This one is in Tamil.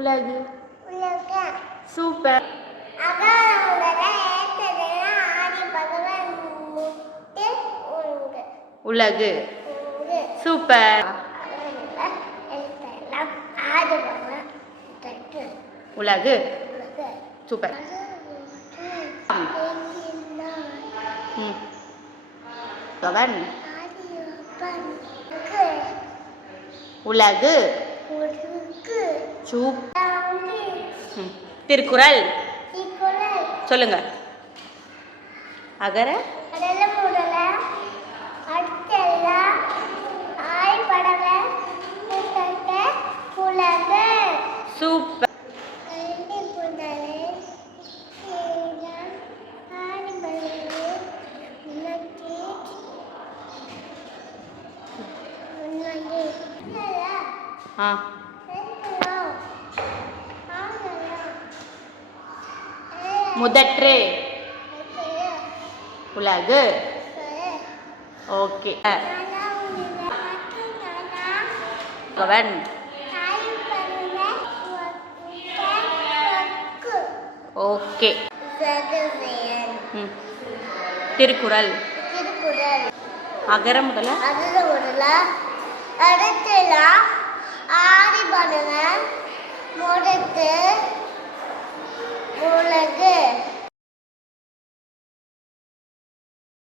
உலகு. சூப்பர். உலகு. சூப்பர். உலகு. சூப்பர். ஆதியப்பன் உலகு. ம். திருக்குறள். சொல்லுங்க. அகர. சூப்பர் ஆ. முதற்று. உலகு. ஓகே. அவன். ஓகே. திருக்குறள். அகர முதல அகர முதல அடுத்தலாம் ஆதி பண்ணுங்க முடித்து உலகு.